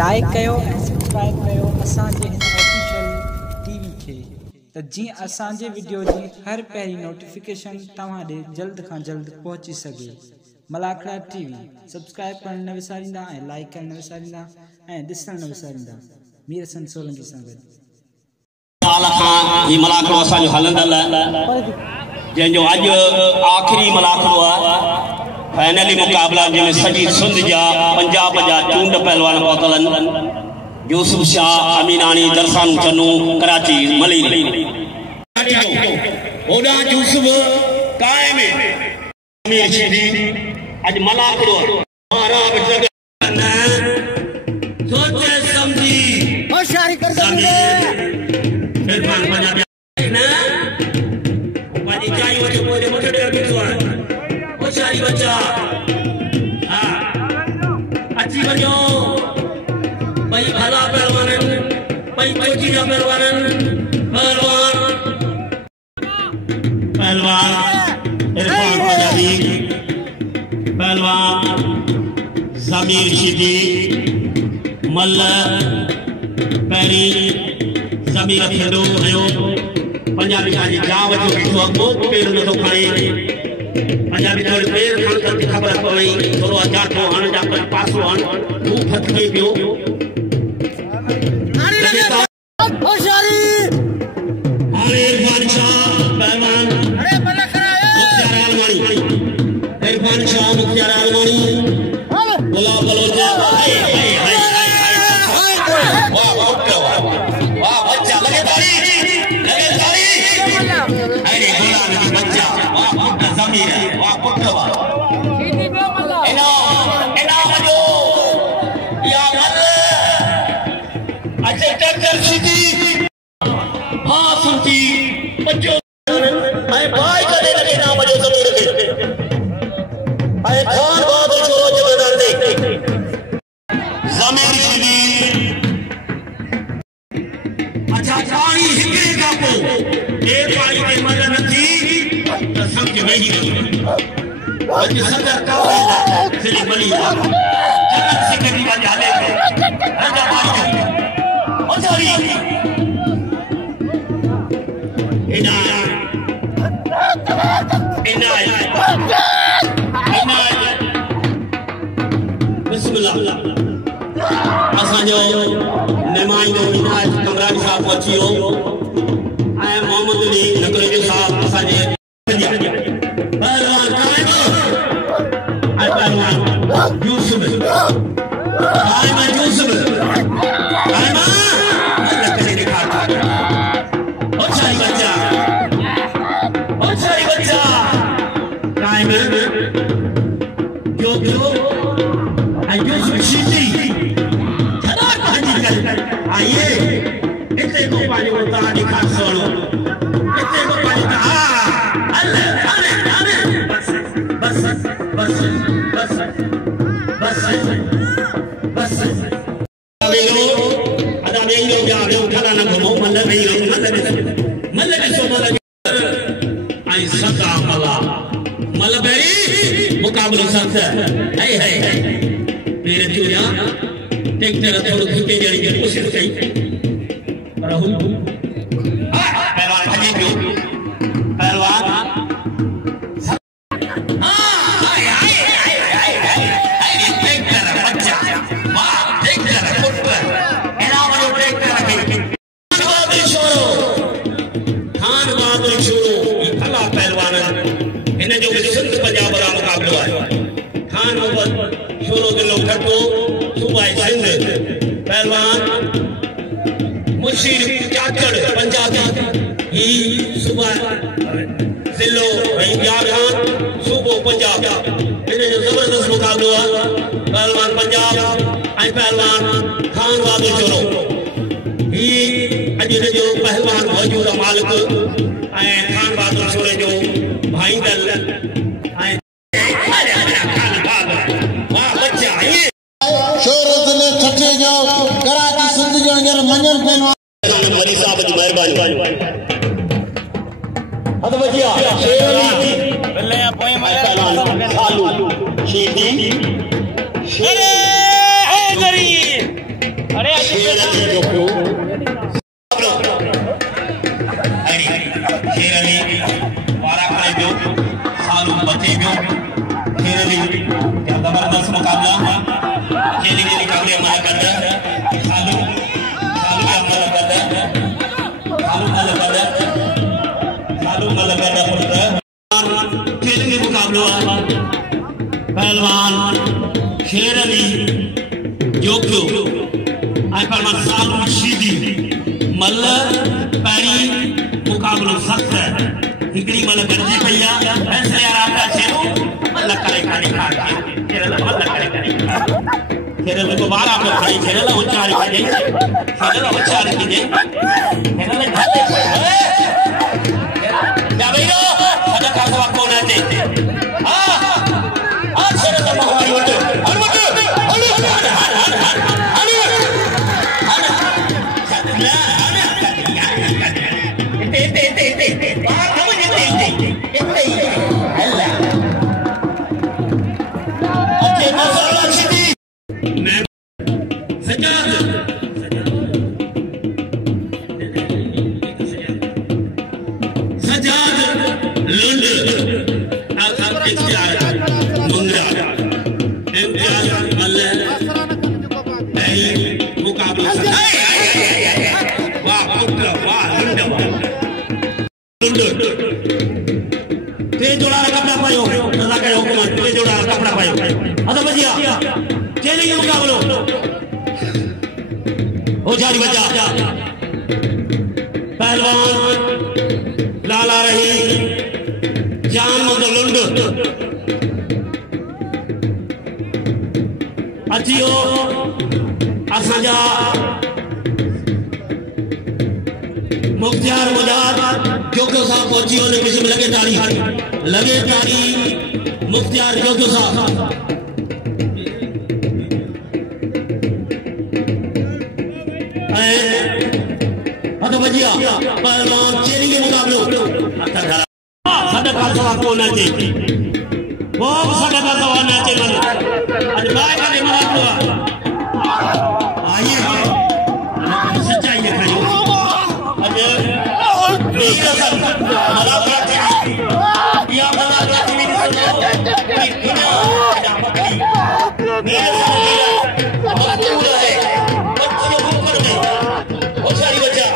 Like कयो ऐं subscribe कयो असांजे हिन ऑफिशियल टीवी खे त जीअं असांजे वीडियो जी हर पहिरीं नोटिफिकेशन तव्हां ॾे जल्द खां जल्द पहुची सघे। मलाखड़ा टीवी सब्सक्राइब करण न विसारींदा ऐं लाइक करण न विसारींदा ऐं ॾिसण न विसारींदा। मीर हसन सोलंकी सां गॾु ही मलाखड़ो असांजो हलंदल जंहिंजो अॼु आख़िरी मलाखड़ो आहे। फाइनली मुक़ाबला जंहिंमें सॼी सिंध जा 50 चूंड पहलवान पहुतल आहिनि। यूसुफ शाह, अमीनानी, दरसानू चन्नू, कराची, मली ओॾा यूसुफ काइम अमीर शीदी अॼु मलाखड़ो सोचे समझी होशियारी कर इरफान पंजाबी ना पाजी चाहिए जो मोरे मोटे बिगो है होशियारी बच्चा हां अच्छी बनो भाई भला पहलवान भाई कोची का पहलवान इरफान पंजाबी पहलवान ज़मीर शीदी मल्ल पैरी ज़मीर खेडो आयो पंजाबी जी जाव जो बिठो को पेर न तो खणे पंजाबी थोड़ी पेर खण कर खबर पई थोड़ो जाठो हण जा पासो हण तू फटके पियो होशियारी अरे इरफान शाह पहलवान अरे बल्ला कराए इरफान शाह मुख्तार आलवानी बोला बोलो जे हाय हाय हाय वाह वाह बच्चा लगे ताली अरे बोला बच्चा वाह पुट ज़मीर वाह पुट वाह एना मजो या मन अच्छे टक्कर सीधी हां सुनती बच्चों आए भाई करे लगे ना मजो ज़मीर के आए खान बाद छोरो जबरदस्त दे ज़मीर सीधी अच्छा पानी हिकड़े का को ए पानी के मदद थी तो समझ वही आज सदर का सिली बली जगत सिकरी का जाले पे राजा पानी ओ सॉरी इना बिस्मिल्लाह असांजो नुमाइंदो इनायत कमरानी साहब पहुची हो ऐं मोहम्मद अली नकरवी साहब असांजे पहलवान काइम ऐं पहलवान यूसुफ काइम यूसुफ काइम लकड़ी दिखाता ओ छाई बच्चा काइम जो यूसुफ शीदी आइए इतने को पानी होता दिखा सोनो इतने को पानी का अरे बस बस बस बस बस बस बेलो अदा बेलो जा रे उठाना ना घुमो मल्ल बेलो मल्ल सो मल्ल आई सदा मल्ल बेरी मुकाबला सख्त है हाय मेरे चूया ट्रैक्टर थोड़ा खींचे जाने की कोशिश की राहुल पहलवान भाजी क्यों पहलवान हाय हाय हाय हाय हाय ट्रैक्टर बच्चा वाह ट्रैक्टर फुट एना वाला ट्रैक्टर के खान बहादुर छोरो ये भला पहलवान इन जो सिंध पंजाब वाला मुकाबलो है खान बहादुर छोरो दिलो ठटो सूबा सिंध पहलवान मुशीर चाचड़ पंजाबी ही सूबा जिलो यार खान सूबो पंजाब इन जो जबरदस्त मुकाबलो है पहलवान पंजाब ऐं पहलवान खान बहादुर छोरो ही अॼु जो पहलवान मौजूद मालिक ऐं खान बहादुर छोरे जो भाईंदल ऐं कराची सिंध जो मंजर पहलवान मरी साहब जी मेहरबानी हद बजिया शेरनी बल्ले पोए पहलवान सालू शीदी अरे हैदरी अरे शेरनी जो को शेरनी वारा करे जो सालू बचे जो शेरनी क्या जबरदस्त मुकाबला खेली के मुकाबले हमारा करता सालू सालू का हमारा करता सालू मल करता पड़ता खेली के मुकाबला पहलवान शेरनी जोक्यो आई पहलवान सालू शीदी मल पैरी मुकाबलो सख्त है हिकड़ी मल गंजी भैया ऐसे यार आता चेलो मल करे खाने खा के केरला मल करे केरला को बार आप खाई केरला उच्चार की दे केरला उच्चार की दे केरला खाते क्या भैया अदा का सवा कौन है हां हां केरला भगवान होते पहलवान लाला रही जान मुंद लुंड अचियो असांजा मुख्तियार मुजाद जोक्यो साहब पहुंची ने किसी में लगे ताड़ी मुख्तियार जोक्यो साहब पहलवान चेरी के मुकाबले साढ़े 500 को नाचे वो साढ़े 500 नाचे मन आज बाय का नहीं मुकाबला आइए सच्चाई दिखाइए आज वीर सर मला प्राप्त या मला प्राप्त मेरी सुनो कि बिना जामती वीर बहुत दूर है बच्चे को कर दे वो सारी बच्चा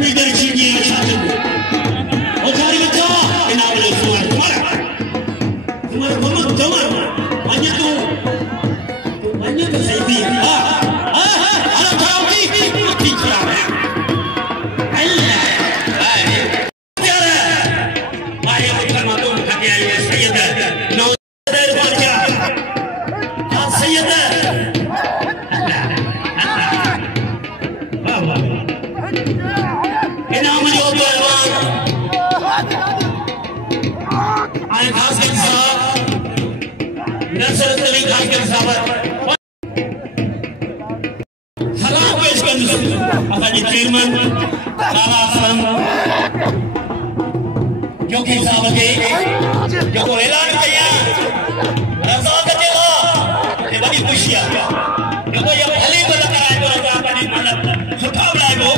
पीदर चीज़ी शासन और सारी बच्चा इनाम ले तुम्हारा घुमत जमर मन्य तो सही भी अरे खराब की ठीक खराब है अल्लाह आए मुझे मालूम था कि ये सैयद है नौ दर बादशाह आप सैयद है इनाम जो पहलवान आए खास कर साहब नसरत अली खास कर साहब सलाम पेश कर असांजे चेयरमैन लाला असलम जोगी साहब के जो ऐलान कया रज़ाक जेला ये बड़ी खुशी है जो ये भली भला कराए तो रज़ाक दी मदद सुठा बनाए को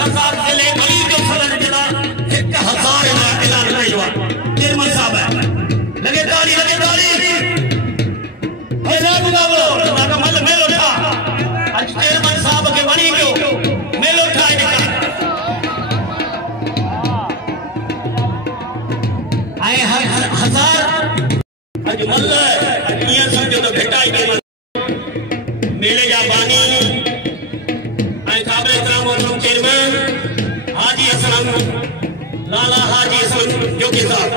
रज़ाक जिले भली जो फलन जेला 1000 ऐलान कयो चेयरमैन साहब लगे ताली ऐलान मुकाबलो रज़ाक मल मेलो था आज चेयरमैन साहब के बनी गयो मेलो ठाए निका आए 1000 आज मल दुनिया समझो तो भेटाई के मेले जा बानी आए काबिल इकराम और चेयरमैन हाजी असलम लाला हाजी असलम जोगी साहब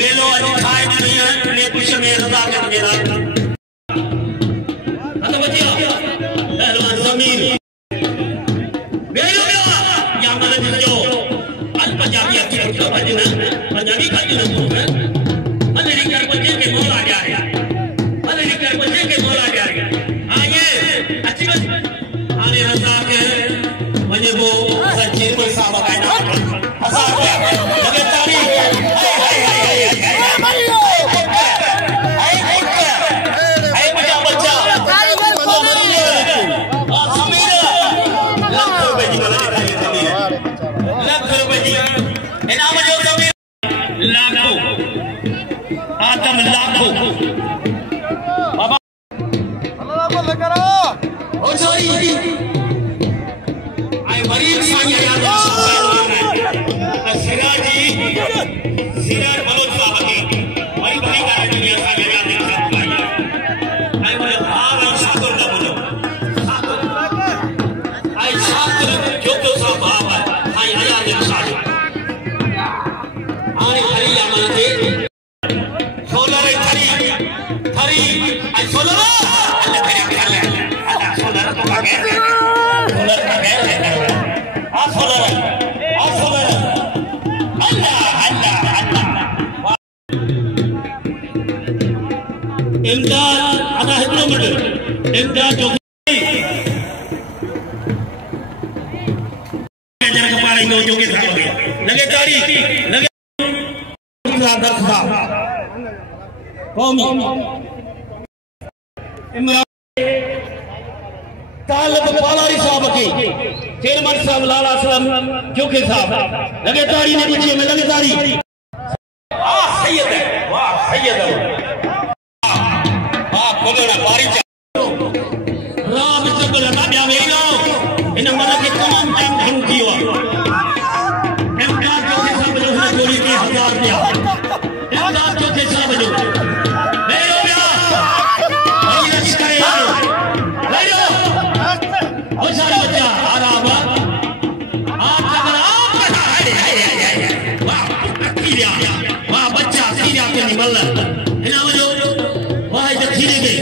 मेलो आज ठाए दुनिया ने कुछ में रज़ाक जेला अत बचिया पहलवान जमीन मेलो या मन जो अल पंजाबी अक्षर का भजना पंजाबी भजना तो है अल्लाह कर बच्चे के मौला जा रहा अल्लाह कर बच्चे के मौला जा रहा आइए अच्छी बात आने रज़ाक वने वो सच्चे में साहब का नाम हजार लगे ताली हाय बच्चा बच्चा लाख रुपए दी इनाम जो जमीन लाखों आदम लाखों बाबा अल्लाह करो ओ सॉरी आई गरीब साईं याद सिराजी सिराज बलोच साहब की बड़ी बड़ी कहानी है साईं याद आई बोले भाव शाकुर ना बोलो आई शाकुर जो तो साहब भाव है आई याद इंसान आने हरी अमल के सोलर थरी आई सोलर अल्लाह तेरे ख्याल है अल्लाह सोलर तो का गैर है सोलर का गैर है आ सोलर अल्लाह अल्लाह अल्लाह इमदाद आधा किलोमीटर इमदाद जो जरा कपारे में जो के साथ लगे तारी लगे दर्द साहब कौमी इमरान तालब पालारी साहब के चेयरमैन साहब लाला असलम जोके साहब लगे तारी ने पूछिए में लगे तारी वाह सैयद है वाह बोलना बारी राम चंद्र लगा ब्या मेरी गांव इन मतलब के तमाम टाइम धन दियो इमदाद जोके साहब जो है चोरी के 1000 दिया इमदाद जोके साहब जो मेरे ब्या भाई लश्कर ले लो ओ सारा बच्चा आराम आप अगर आप वाह अकीलिया वाह बच्चा सीरिया के निमल इनाम जो वाह इधर धीरे गए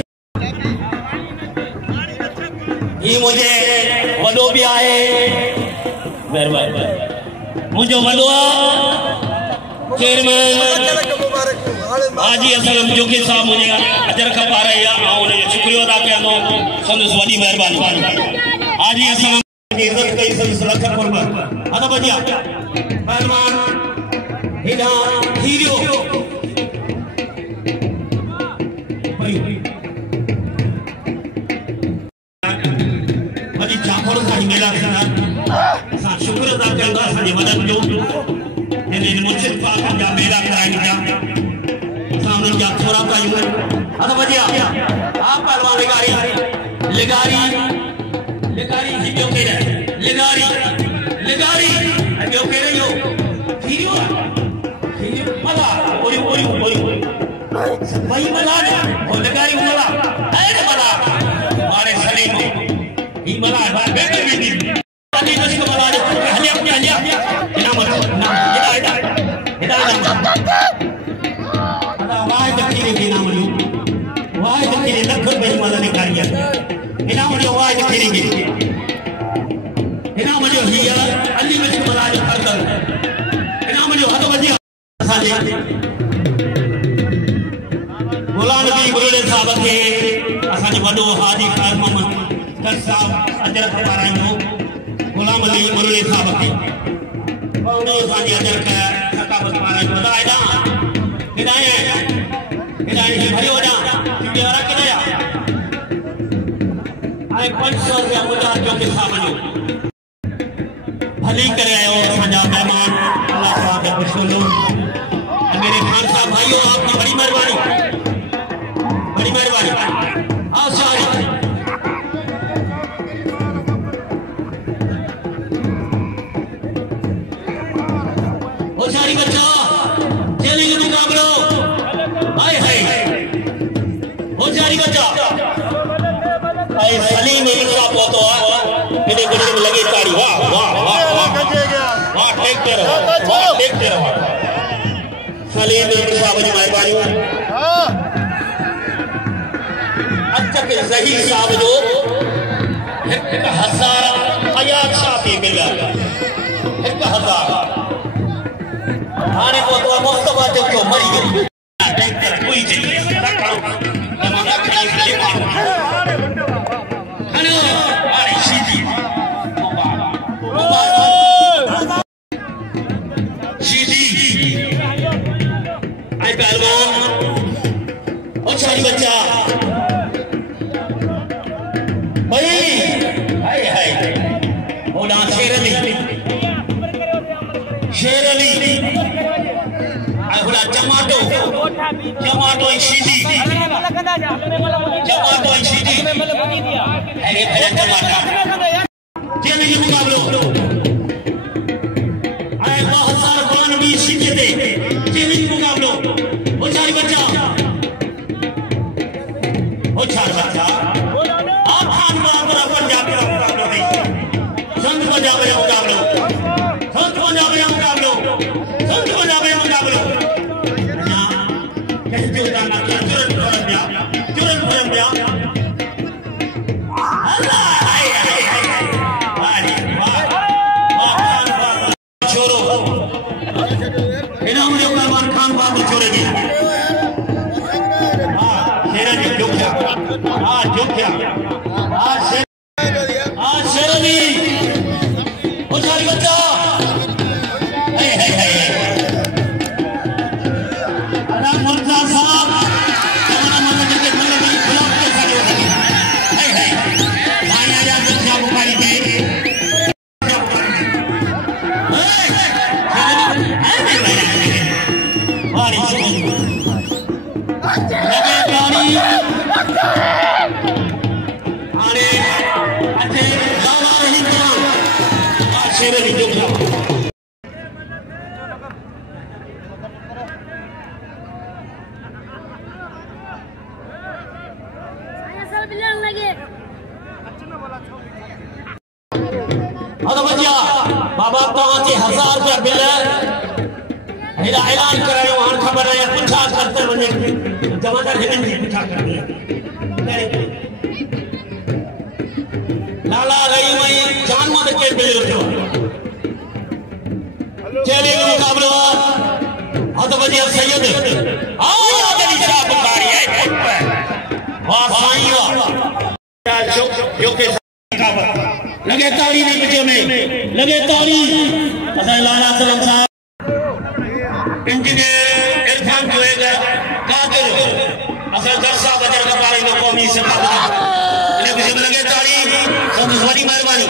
ये मुझे वडो भी आए मेहरबानी मुझे वडो चेयरमैन हाजी असलम जोगी साहब मुझे अजर का पा रहे हैं उन्हें शुक्रिया अदा किया तो संदेश बड़ी मेहरबानी हाजी असलम की इज्जत कई सिलसिला कर पर अदा बजिया पहलवान हिना हीरो जाफर साईं मेला असां शुक्र अदा कयूं था असांजी मदद जो हिन मुर्शिद पाक जा मेला कराइनि पिया असां उन्हनि जा थोरा कयूं हथ बजिया हा पहलवान लिगारी लिगारी लिगारी ही पियो केरु लिगारी लगाड़ी जो कह रही हो हीरो मला ओरी ओरी ओरी भाई मला वो लगाड़ी मला अरे मला मारे सलीम ही मला बेटे बेटी पानी बस को मला हलिया हलिया इना मत ना इदा वाह तकरीर के नाम लो वाह तकरीर लख भाई मला निकालिया इना मुझे वाह तकरीर इना मुझे हिया अली बस को मला फरदल इना मुझे हद वजी गुलाम नबी गुरुले साहब के असांजो वडो हाजी ख़ान मोहम्मद कर साहब अजर पारायो गुलाम नबी गुरुले साहब के पौने असांजी अजर का सकावत पारायो बधाईदा हिदायत ही भरियो दा ये वाला किया आए 500 रुपया मुझा जो के सामने भली करे आयो असांजा मेहमान अल्लाह पाक खुशलो मेरे खान साहब भाइयों आपकी बड़ी मेहरबानी आओ सारी ओ सारी बच्चा चले के मुकाबलो हाय हाय ओ सारी बच्चा भाई सलीम इनका पोतो मेरे गुड़े में लगे ताड़ी वाह वाह वाह वाह देखते रहो सलीम साहब जी मेहरबानी अच्छा के सही साहब जो 1000 आयात साफी मिला 1000 आने को तो मुस्तफा जो क्यों मरी गई देखकर कोई चाहिए रखो हमारा खाली हेलो अरे सीधी सीधी आई पहलवान ओ सारी बच्चा भाई हाय हाय ओला शेर अली आगुला टमाटो सीधी अरे भले टमाटर चले के मुकाबलो आए 1000 बान भी सीधे दे चले के मुकाबलो ओ सारी बच्चा बाबा तव्हांखे 1000 रुपया बिल हेॾा ऐलान करायो हाणे ख़बर आहे पुछा करते वञे जमादार हिननि जी पुछा करणी लाला रही मई जानवर के बिल रखियो चले मुकाबलो हद वजिया सैयद आया जड़ी शाह बुखारी है वाह साईं वाह जो के लगे ताड़ी ने बच्चे में लगे ताड़ी असा लाला सलम साहब इंजीनियर इरफान जो है कादिर असा दरसा बजर का बारे में कौमी सभा ने बच्चे में लगे ताड़ी सब बड़ी मेहरबानी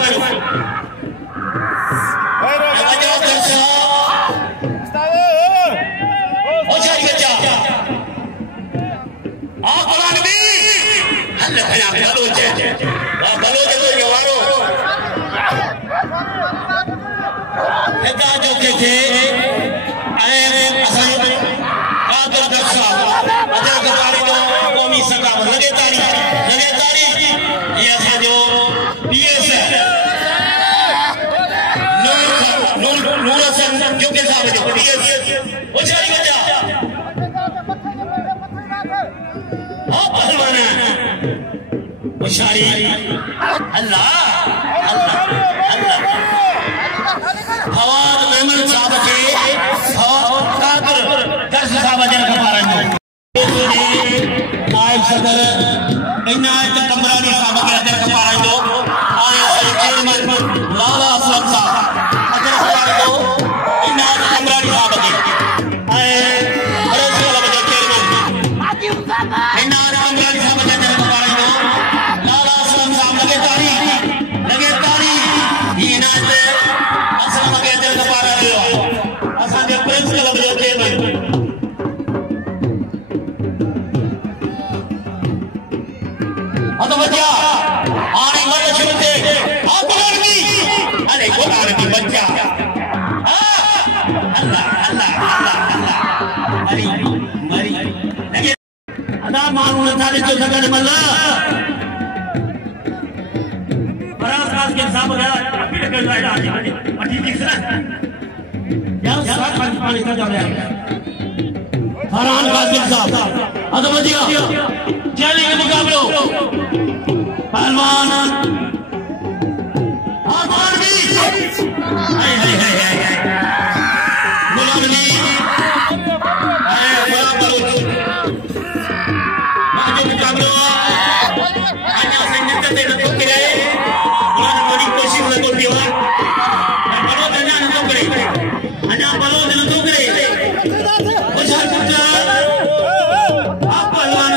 बजाओ दरसा ओ शाही बच्चा आ कुरान भी हल्ले खया भलो जे भलो जे तो जवानो हिता जो के थे ऐं असां आदर दक्षा अदर गवारी जो क़ौमी सका लगे तारी ये असां जो पीएस नूर हसन जो के साहब जो पीएस उछारी वजा हां पहलवान उछारी अल्लाह अल्लाह अल्लाह फवाद मेमन साहब के कादर दर्श साहब जन खबारन नायब सदर इनायत कमरानी साहब के अदर खबारन जो आया चेयरमैन लाला असलम साहब अदर खबारन जो इनायत कमरानी साहब के आए हरस वाला बजा चेयरमैन इनायत कमरानी साहब के अदर खबारन जो लाला असलम साहब लगे तारी इनायत असलम के अदर खबारन जो असां जे प्रिंस क्लब जो चेयरमैन बच्चा आने मत छूटे आकुलर की अरे कुरान की बच्चा अल्लाह अल्लाह अल्लाह अल्लाह अरे मरी लगे अदा मानू न थाले जो सगन मल्ला फराज राज के साहब गया अभी लगे जाए अटी दिखना यार साथ पानी का जा रहा है फरहान कासिम साहब अदा बच्चा चैलेंज के मुकाबले पहलवान आसान भी हाय हाय हाय हाय गुलाम अली गुलाम बलूच माजो मुकाबला अन्य संगत से न तो करे गुलाम बड़ी कोशिश न तो दिवा बड़ो जना न तो करे अन्य बड़ो न तो करे बुझा बुझा आप पहलवान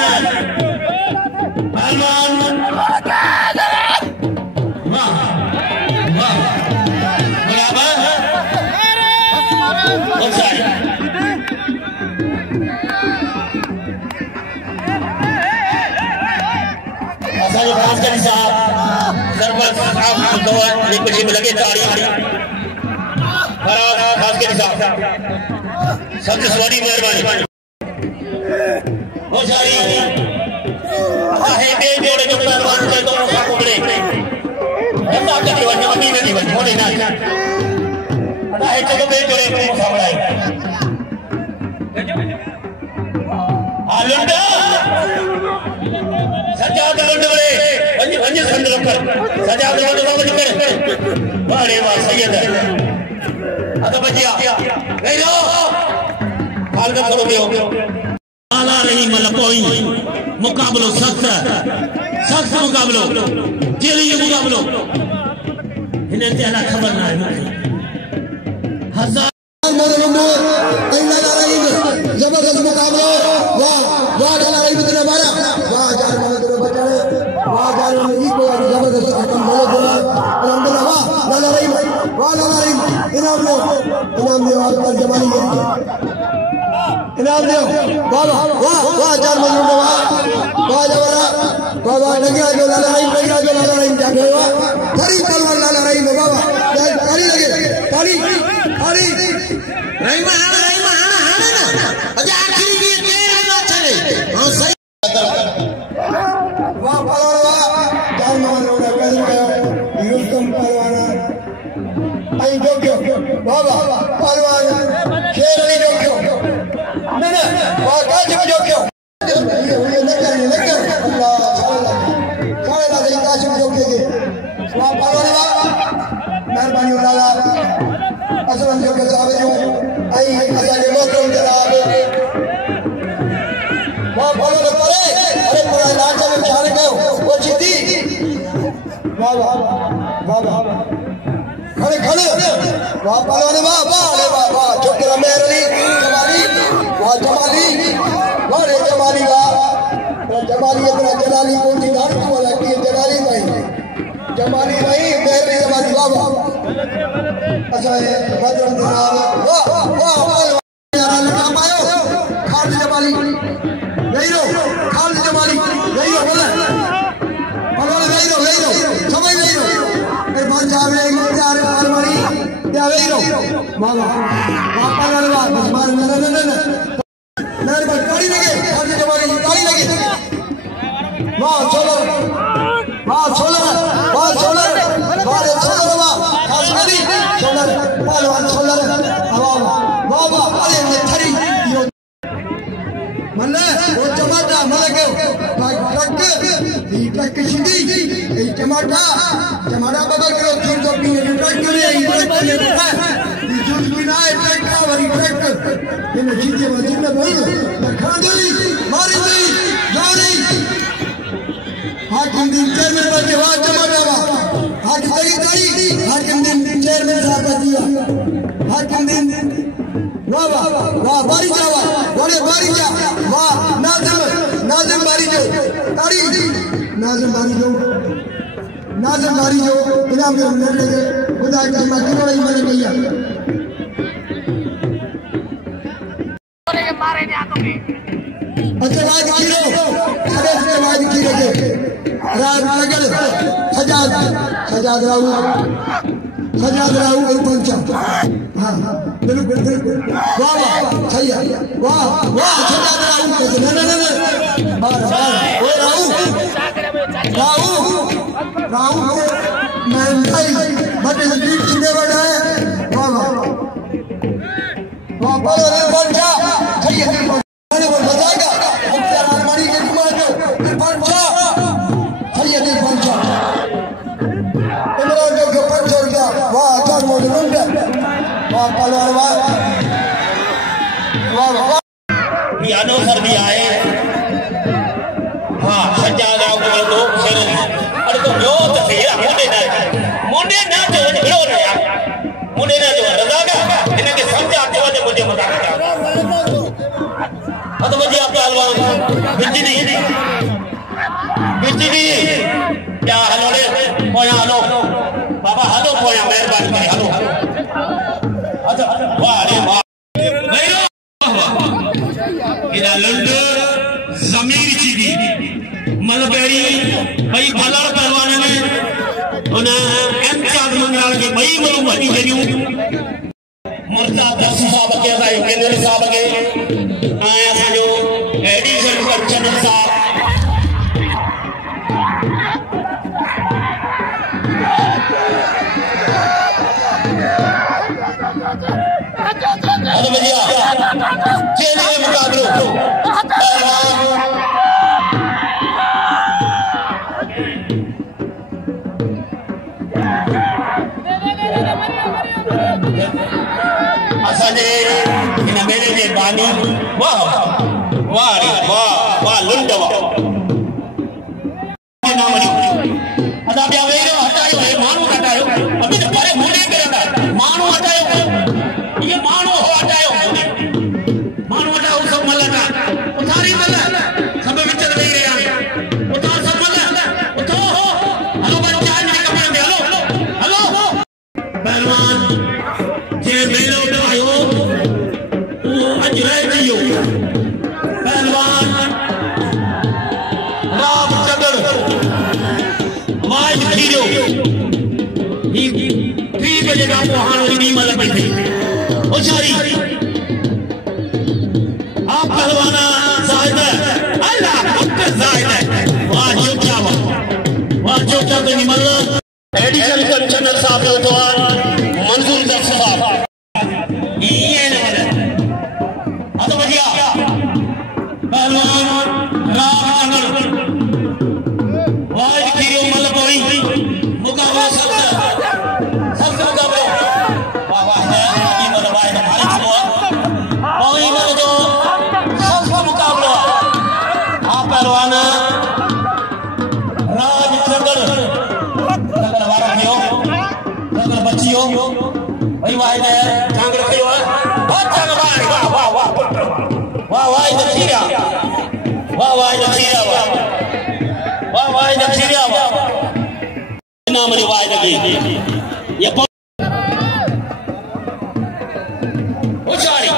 लगे ताड़ी सबसे बड़ी मेहरबानी बे जोड़े जो पहलवान के दोनों साथ उबड़े हिंदा के जीवन में अभी नहीं बन होने ना अदा है जो बे जोड़े को सामने आलंडा सजाद लंडवे वंज वंज संदल कर सजाद लंडवे कर बड़े वाह सैयद अदा बजिया गई लो हाल का करो दियो आला रही मलकोई मुकाबलो सख्त मुकाबलो जेली मुकाबलो इन्हें तेरा खबर ना है हजार जबरदस्त मुकाबलो वाह वाह लाला रही कितने मारा वाह जान मारा तेरे बचाने वाह जान नहीं को जबरदस्त खत्म बोलो बोला अल्हम्दुलिल्लाह वाह लाला रही इनाम लो और पर जमानी इनाम दो वाह वाह वाह जान मजनू वाह वाह जबरा वाह वाह लगे जो लाला रही जाके वाह खरी पहलवान लाला रही बाबा ताली लगे ताली रही में ना अरे आखिरी की तेरे ना चले हां सही वाह पहलवान वाह जान मजनू का कदम युस्तम पहलवान आई जो बाबा पहलवान खेल नहीं जो ना वाह काज में जो क्यों ये लगे अल्लाह सारे लाले काज में जो के वाह पहलवान वाह मेहरबानी लाला असलन जो के साहब जो आई असाजे मोहतरम जनाब वाह पहलवान परे अरे पूरा इलाका में चाले गए वो जीती वाह वाह खड़े वाह पहलवान वाह अरे वाह छोकरा मेहरली जमाली वाह जमाली रे जमाली वाह जमाली इतना जलाली कौन सी गाड़ी को लगती है जलाली नहीं मेहरली जमाली वाह अच्छा बदरम जनाब वाह यार लगा पायो खालिद जमाली नहीं रो खालिद जमाली नहीं रो बोले पहलवान नहीं रो समझ नहीं रो ए बात जावे यार पहलवानी क्या वही रो मामा पापा वाले बात बस मार ना मेरे पर गाड़ी लगे और ये जमाने की गाड़ी लगे वाह सोलर वाह आसमानी सोलर पहलवान सोलर वाह अरे ये थरी मल्ले वो टमाटा मलके ट्रक सीधी टमाटा बदल करो 3 ट्रक के लिए जूस बिना ट्रक वाली ट्रक इन चीजें मस्जिद में भाई खाने मारी गई जारी हाकिम दिन चेयरमैन बन के वहां टमाटा हाकिम दिन चेयरमैन साहब दिया हाकिम दिन वाह बारी जा वाह नाज़िम बारी जो इनाम के लगे खुदा की मैं किरो ही मैंने किया मारे जा तुम्हें अच्छा वाद किरो के रात लगल सजाद राहू पंचा हां बिल्कुल वाह सही है वाह सजाद राहू नहीं बार ओ राहू मैं बड़े दीप छिड़े बड़ा है वाह पर पंचा सही है मैंने वो बताएगा मुख्तार आलमारी के मानो पंचा सही है पंचा इमरान के पंचा क्या वाह चार मोड़ रुंडा वाह पलवार वाह यानो सर भी आए हां सजाद राव को लोग शेर अरे तो जो तो फिर मुंडे ना जो भिड़ो ना मुंडे ना जो रजागा इनके समझाते वजह मुझे मजाक कर तो मुझे आप हलवा बिजली क्या हलो रे पोया हलो बाबा हलो पोया मेहरबानी करे हलो अच्छा वाह रे वाह इना लंड जमीर चीदी मलबेरी भाई भला पहलवान ने उन इम्तियाज मंगल के भाई मलू वही जरियो मुर्ता दस साहब के आयो केंद्र साहब के आया जो एडिशन कंचन साहब अरे भैया चलिए मुकाबले असाजे इन मेरे जे बानी वाह लुंडवा नाम अदा बिया वेरो हटायो है मानू हटायो अभी तो परे मुंडे करता मानू हटायो ये मानू हो हटायो मानू हटाओ सब मलना उतारी मल सब विचर रही रे उतार सब मल उतो हो हेलो बच्चा ने कपड़े में हेलो पहलवान जे मेलो उठायो वो अजरे दियो पहलवान राम चंद्र वाज खीरो ही 3 बजे का पोहान नी मल बैठे ओ सारी आप पहलवाना जायद अल्लाह पुत्र जायद वाह जो नी मल एडिशन कंचन साहब तो मंजूर दर साहब ये ने अतो बढ़िया पहलवान राम चंद्र वाज खीरो मल कोई मुकाबला सब मुकाबला वाह ये मल वाह भाई छो कोई मल जो सब मुकाबला आप पहलवान राज चंद्र नगर वाला थियो नगर बच्चियो भाई वाह ने कांगड़ थियो बहुत चंग वाह ये खीरा वाह ये खीरा नाम रिवाज लगी ये उचारी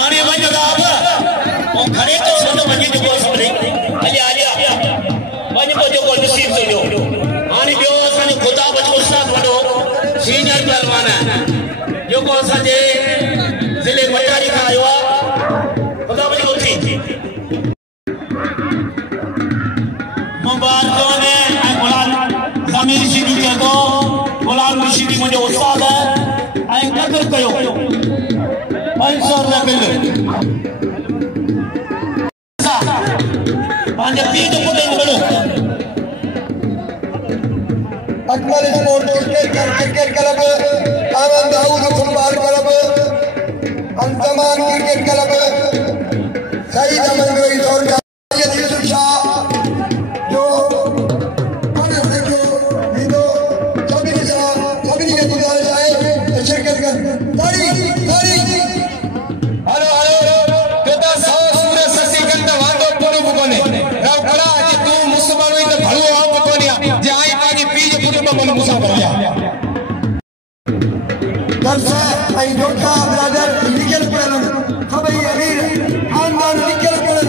आने वजह दाब वो खड़े तो सुन वजह जो समझे अले आजा वजह को जो नसीब से जो बिल पंहिंजे पीउ जो पुटु मिलो Akbar sport cricket club Anand Daud football club Andaman cricket club Saeed Ahmed Rais और यूसुफ शाह जो सभी के गुजारिश है शिरकत कर ताड़ी ताड़ी हेलो हेलो तो सूरज शशिकांत वादो पूरो कोने रवड़ा जी तू मुसलमान तो भलो आप कोनिया जे आई पाजी पीज पुट मन मुसाफर या दरसा आई जोखा ब्रदर निकल पड़न सभी अमीर खानदान निकल पड़न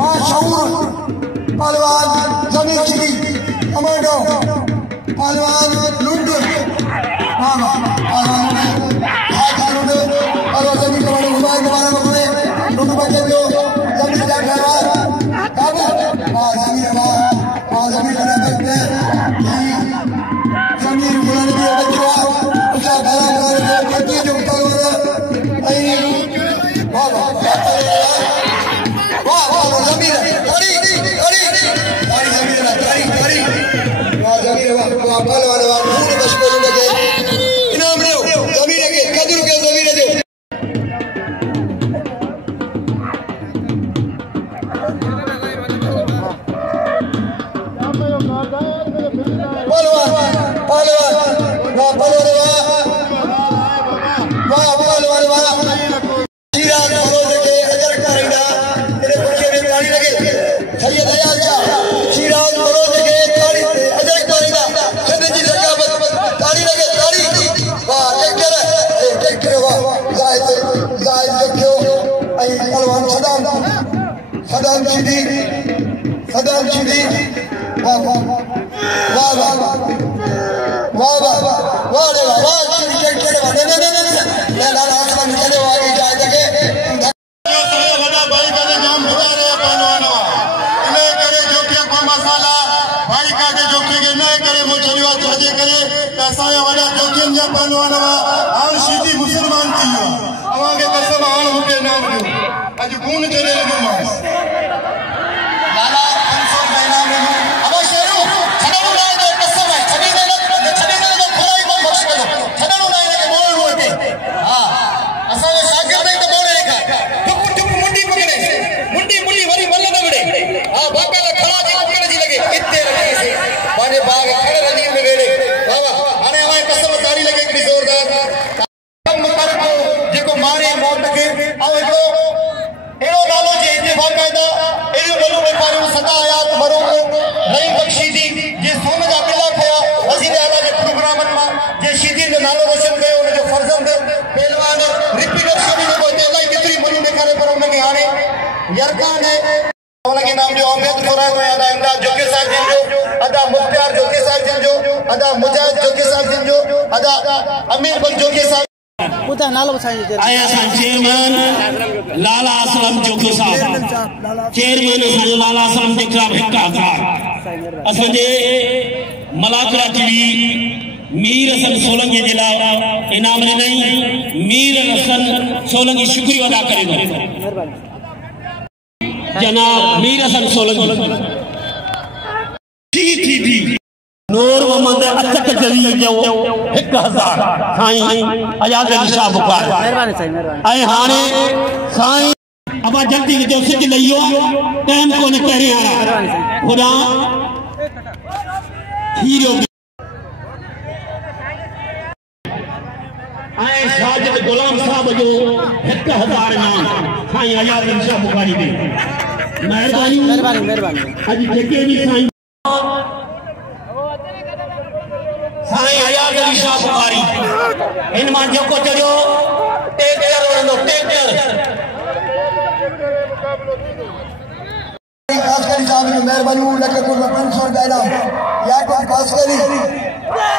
माशऊर पहलवान जमीन श्री अमरडो पहलवान लुंड मामा पहलवान हाथ लुंड और जमीन कमाने घुमाए घुमाने घुमाए लुंड बच्चे जो जमीन जाकर काबू जमीन करना पड़ता है जमीन बुलाने के बच्चों उसका भला करने के जो पहलवान आई वाह वाह वाह वाह जमीन ताड़ी ताड़ी ताड़ी जमीन ताड़ी ताड़ी वाह जमीन वाह पहलवान वाह खून बस बोल लगे इनाम लो जमीन के कदर के जमीन दे पहलवान पहलवान वाह पहलवान वाह पहलवान वाह श्रीराम बरोज के अजर करेगा तेरे पीछे में ताड़ी लगे सैयद अयाज शाह श्रीराम बरोज के ताड़ी अजर करेगा सभी जी रकाबत ताड़ी लगे ताड़ी वाह ट्रैक्टर वाह जायद देखो आई पहलवान सदाम सीधी वाह वाह वाह वाह वाह वाह वाह रे वाह वाह ट्रैक्टर वाह नहीं लाला आसमान चले आगे जाए देखे वॾा भाई करे जाम बुरा रहे पहलवान इन करे जोखे को मसाला भाई काके जोखे के न करे मो चलियो हजे करे असा वॾा जोखिन जा पहलवान हां सीधी मुसलमान थी वियो अवा के कसम हां हुके नाम दियो अज खून चले लॻो मास लाला 500 महीना में अब शेरू छडो ना जो कसम है छडी ने जो खुदाई को बख्श करो छडो ना के बोल होते हां असा शागिर्द तो बोल रेखा टुक मुंडी पकड़े मुंडी वरी मल्ल न विड़े हां बाकाला खड़ा जी पकड़ जी लगे इत्ते रखे से माने बाग खड़े रजी में वेड़े बाबा हाने हमारे कसम तारी लगे इतनी जोरदार कम कर को जेको मारे मौत के और जो एड़ो नालो जे इत्तेफाक कायदा एड़ो बलू व्यापारी सदा हयात मरो रही बख्शी दी जे सोन जा बिला खया वजीर आला जे प्रोग्रामन में जे शीदी जो नालो रोशन कयो उन जो फर्जंद पहलवान रिपीटर सभी जो कोई इलाही केतरी मनी ने करे पर उनके हाने यरकान है उनके नाम जो अहमियत थोड़ा को याद आइंदा जोके साहब जिन जो अदा मुख्तार जोके साहब जिन जो अदा मुजाहिद जोके साहब जिन जो अदा अमीर बल जोके साहब उता नालो बताइए आया सन चेयरमैन लाला असलम जोकी साहब चेयरमैन सन लाला असलम जे खिलाफ हिक हजार असंजे मलाकरा टीवी मीर हसन सोलंकी जे लाइ इनाम ॾिनई मीर हसन सोलंकी शुक्रिया अदा करे जनाब मीर हसन सोलंकी थी नूर मोहम्मद अचक जरी जो 1000 साईं अयाज अली शाह बुखार मेहरबानी साईं मेहरबानी ऐं हाणे साईं अब जल्दी जो सिज लइयो टाइम कोन करे मेहरबानी साईं खुदा हीरो ऐं साजिद गुलाम साहब जो 1000 नाम साईं अयाज अली शाह बुखारी दे मेहरबानी मेहरबानी अज जेके भी साईं साईं अयाज अली शाह बुखारी इन मां जेको चयो टेकर वणंदो टेकर कासकरी साहब की मेहरबानी लख को 500 डाला या को कासकरी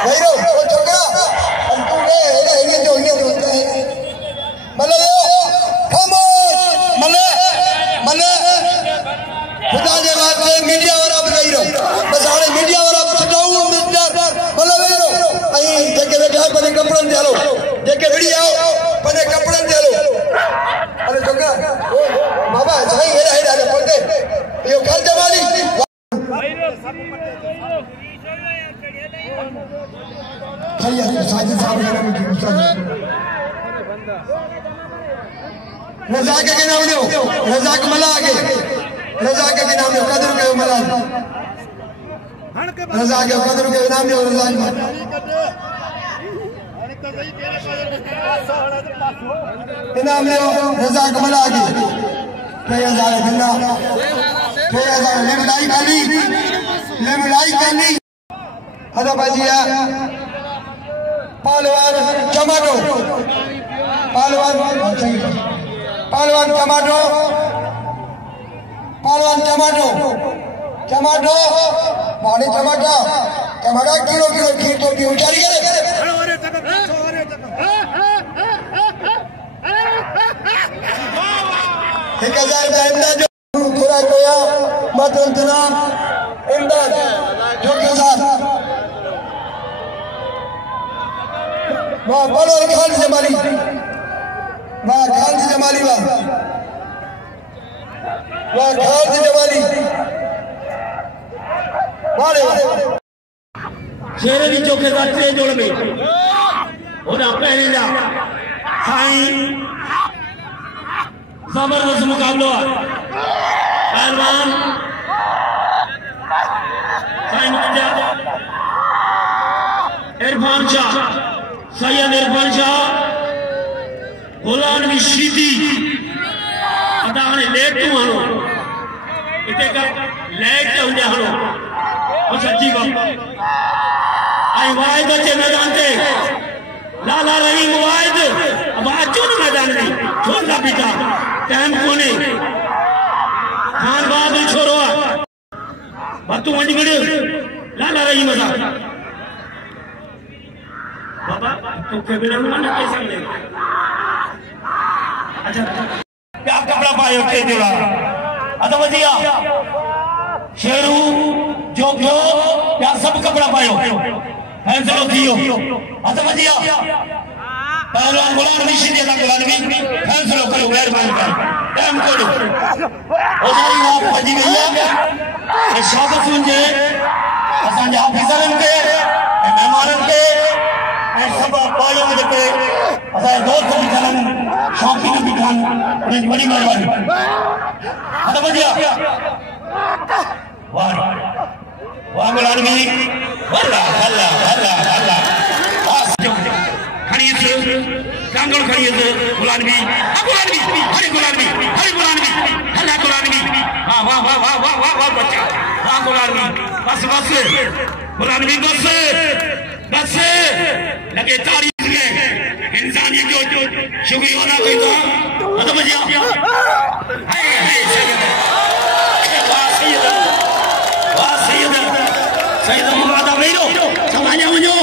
भैरो वो छोकरा तू ने ये जो मतलब खामोश मने खुदा के वास्ते मीडिया वाला भैरो बस हाणे मीडिया वाला छटाऊ मिस्टर मतलब भैरो आई जेके वेठा पने कपड़न दे हलो जेके विड़ी आओ पने कपड़न दे हलो सही है साजिद साहब ने रज़ाक के नाम लो रज़ाक मला आगे रज़ाक के नाम लो कदर के मला रज़ाक के कदर के नाम लो रज़ाक इनाम लो रज़ाक मला आगे 3000 बिल्ला 3000 ले मिलाई करनी अदा बाजिया पहलवान टमाटो पहलवान टमाटो माने टमाटा किलो खीर तो की उचारी करे 1000 का इमदाद पूरा किया मतंतना इमदाद जो के साथ वाह बोलो खान जमाली वाह खान जमाली वाह खान जमाली वाले शेरे दी चौके का 3 जोड़ में ओदा पहले दा साईं जबरदस्त मुकाबला पहलवान साईं इरफान शाह सैयद इरफान शाह गुलाम शीदी अदा हाणे लेट तू हणो इते का लेट तो हुजे हणो ओ सच्ची बात आई वाहिद अचे मैदान ते लाला रहीम वाहिद अब अचो न मैदान में छोड़ा बेटा टाइम कोने खान बहादुर छोरो बतू वंज गड़ लाला रहीम सा बाबा तो के बिना मन कैसा ले अच्छा क्या कपड़ा पायो के दिला अदा वजिया शेरू जो क्या सब कपड़ा पायो फैसलो थियो अदा वजिया पहलवान गुलाम शीदी दा गुलाम फैसलो करो मेहरबानी कर टाइम कोडो ओदारी वाप वजी गई है शाबाश सुनजे असा जा ऑफिसरन के मेहमानन के सब पायो के असा दोस्त भी चलन शौकीन भी खान उन्हें बड़ी मेहरबानी अदा वजिया वाह वाह गुलाम हल्ला हल्ला हल्ला हल्ला खड़ी से कांगड़ खड़ी से गुलामी हरे गुलामी हल्ला गुलामी वाह वाह वाह वाह वाह वाह वाह बच्चा वाह गुलामी बस गुलामी बस लगे तारीफ के इंसानियत जो शुक्रिया अदा करता अदा बजिया हाय हाय सैयद मुबादा वेरो समाजा वञो